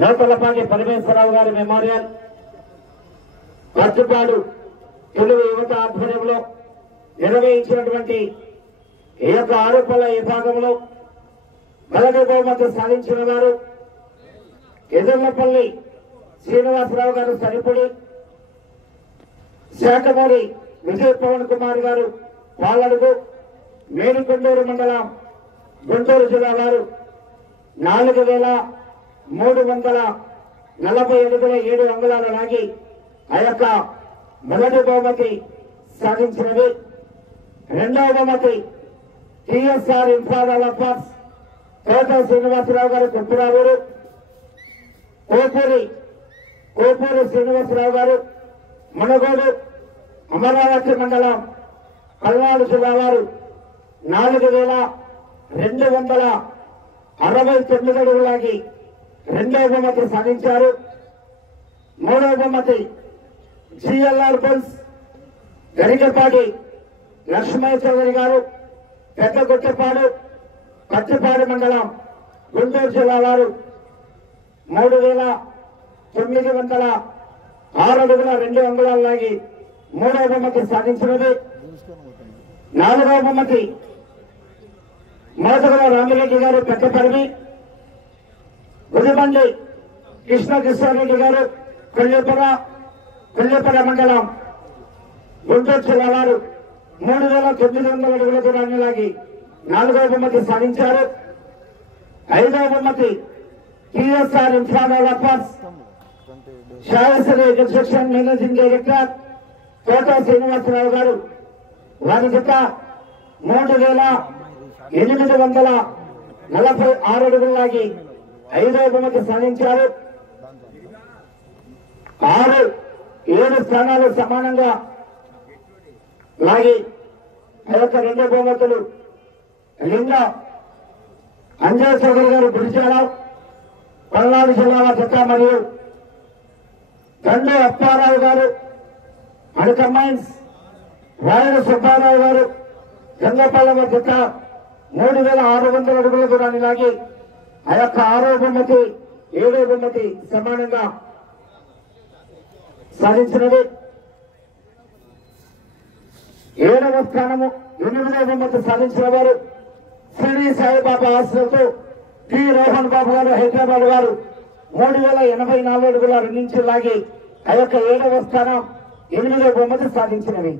నూతలపాటి పరమేశ్వరరావు గారి మెమోరియల్ పట్టుపాడు తెలుగు యువత ఆధ్వర్యంలో నిర్వహించినటువంటి ఈ యొక్క ఆరోపణల విభాగంలో మొదటి బహుమతి సాధించిన వారు ఎదుర్లపల్లి శ్రీనివాసరావు గారు సరిపడి, శాఖమూరి విజయ్ పవన్ కుమార్ గారు పాలడుగు, మేడికొండూరు మండలం గుంటూరు జిల్లా వారు 4,340 అడుగుల 7 అంగుళాల లాగి ఆ యొక్క మొదటి బహుమతి సాధించినవి. రెండవ బహుమతి టిఎస్ఆర్ ఇన్ఫాల్ అఫార్స్ తోట శ్రీనివాసరావు గారు కుప్పరావూరు, కోపూరి శ్రీనివాసరావు గారు మునగోడు అమరావతి మండలం పల్నాడు జిల్లా వారు 4,269 అడుగులాగి రెండవ బహుమతి సాధించారు. మూడవ బహుమతి జిఎల్ఆర్ బుల్స్ గరికపాటి లక్ష్మయ్య చౌదరి గారు పెద్దగుట్టపాడు పచ్చిపాడు మండలం గుంటూరు జిల్లా వారు 3,906 అడుగుల 2 అంగుళాల లాగి మూడవ బహుమతి సాధించినది. నాలుగవ బహుమతి మోదగల రామిరెడ్డి గారు పెద్దపరిమి, గుదిబండి కృష్ణరెడ్డి గారు కొల్లేపర మండలం గుంటూరు జిల్లా వారు 3,900 అడుగుల దూరాన్ని లాగి నాలుగవ బహుమతి సాధించారు. ఐదవ బహుమతి టిఎస్ఆర్ ఇన్ఫాల్ అఫార్స్ Sayasri construction managing director Thota Srinivasarao గారు వారి జత 3,846 అడుగులు లాగి ఐదవ బహుమతి సాధించారు. 6-7 స్థానాలు సమానంగా లాగి ఆ యొక్క రెండో బహుమతులు లింగ అంజయ్ చౌదరి గారు గురిచాల పల్నాడు జిల్లా జత మరియు దండే అప్పారావు గారు అడకమైన్స్ రాయల సుబ్బారావు గారు గంగపాలెం జత 3,600 అడుగుల దూరాన్ని లాగి ఆ యొక్క 6వ బహుమతి 7వ బహుమతి సమానంగా సాధించినది. 7వ స్థానము 8వ బహుమతి సాధించిన వారు శ్రీ సాయిబాబా ఆశ్రయంతో టి రోహన్ బాబు గారు హైదరాబాద్ వారు 3,084 అడుగుల 2 ఇంచులు లాగి ఆ యొక్క 7వ స్థానం 8వ బహుమతి సాధించినవి.